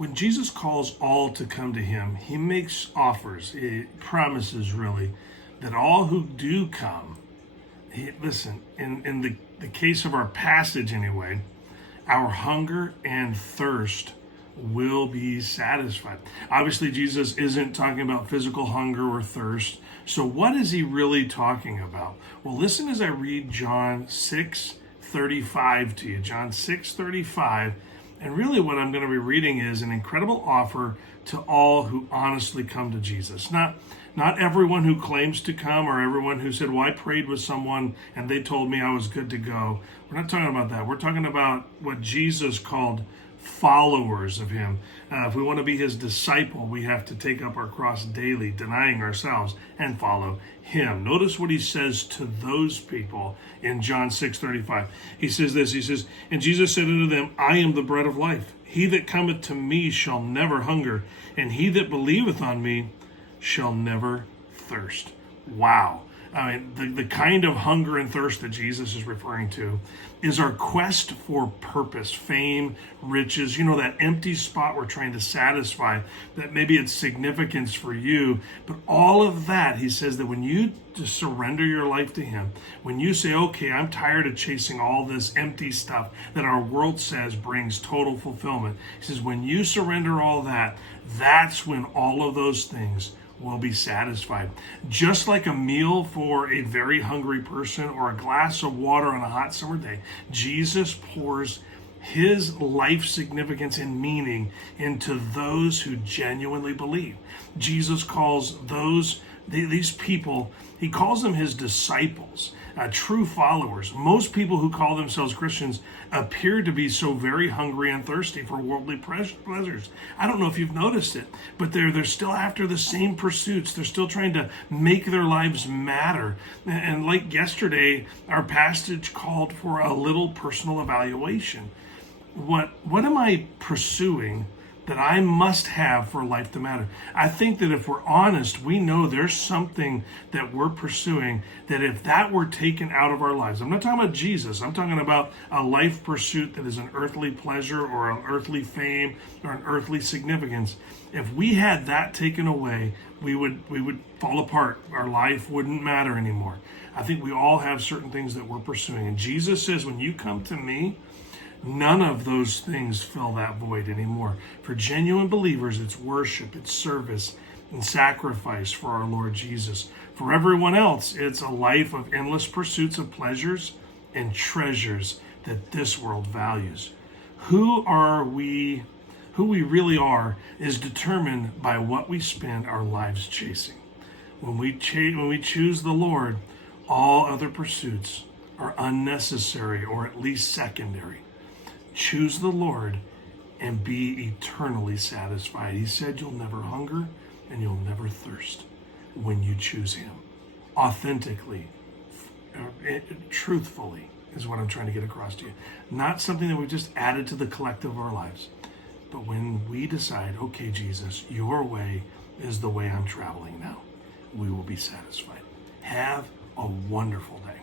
when Jesus calls all to come to him, he makes offers, he promises really, that all who do come, listen, in the case of our passage anyway, our hunger and thirst will be satisfied. Obviously, Jesus isn't talking about physical hunger or thirst. So what is he really talking about? Well, listen as I read John 6:35 to you. John 6:35. And really what I'm going to be reading is an incredible offer to all who honestly come to Jesus. Not everyone who claims to come or everyone who said, well, I prayed with someone and they told me I was good to go. We're not talking about that. We're talking about what Jesus called followers of him. If we want to be his disciple, we have to take up our cross daily, denying ourselves, and follow him. Notice what he says to those people in John 6:35. He says this, he says, and Jesus said unto them, I am the bread of life. He that cometh to me shall never hunger, and he that believeth on me shall never thirst. Wow. I mean, the kind of hunger and thirst that Jesus is referring to is our quest for purpose, fame, riches, that empty spot we're trying to satisfy, that maybe it's significance for you. But all of that, he says that when you just surrender your life to him, when you say, okay, I'm tired of chasing all this empty stuff that our world says brings total fulfillment. He says, when you surrender all that, that's when all of those things will be satisfied. Just like a meal for a very hungry person or a glass of water on a hot summer day, Jesus pours his life significance and meaning into those who genuinely believe. Jesus calls these people, he calls them his disciples, true followers. Most people who call themselves Christians appear to be so very hungry and thirsty for worldly pleasures. I don't know if you've noticed it, but they're still after the same pursuits. They're still trying to make their lives matter. And like yesterday, our passage called for a little personal evaluation. What am I pursuing that I must have for life to matter? I think that if we're honest, we know there's something that we're pursuing that if that were taken out of our lives, I'm not talking about Jesus, I'm talking about a life pursuit that is an earthly pleasure or an earthly fame or an earthly significance. If we had that taken away, we would fall apart. Our life wouldn't matter anymore. I think we all have certain things that we're pursuing. And Jesus says, when you come to me, none of those things fill that void anymore. For genuine believers, it's worship, it's service, and sacrifice for our Lord Jesus. For everyone else, it's a life of endless pursuits of pleasures and treasures that this world values. Who we really are is determined by what we spend our lives chasing. When we choose the Lord, all other pursuits are unnecessary or at least secondary. Choose the Lord and be eternally satisfied. He said you'll never hunger and you'll never thirst when you choose him. Authentically, truthfully is what I'm trying to get across to you. Not something that we've just added to the collective of our lives. But when we decide, okay, Jesus, your way is the way I'm traveling now, we will be satisfied. Have a wonderful day.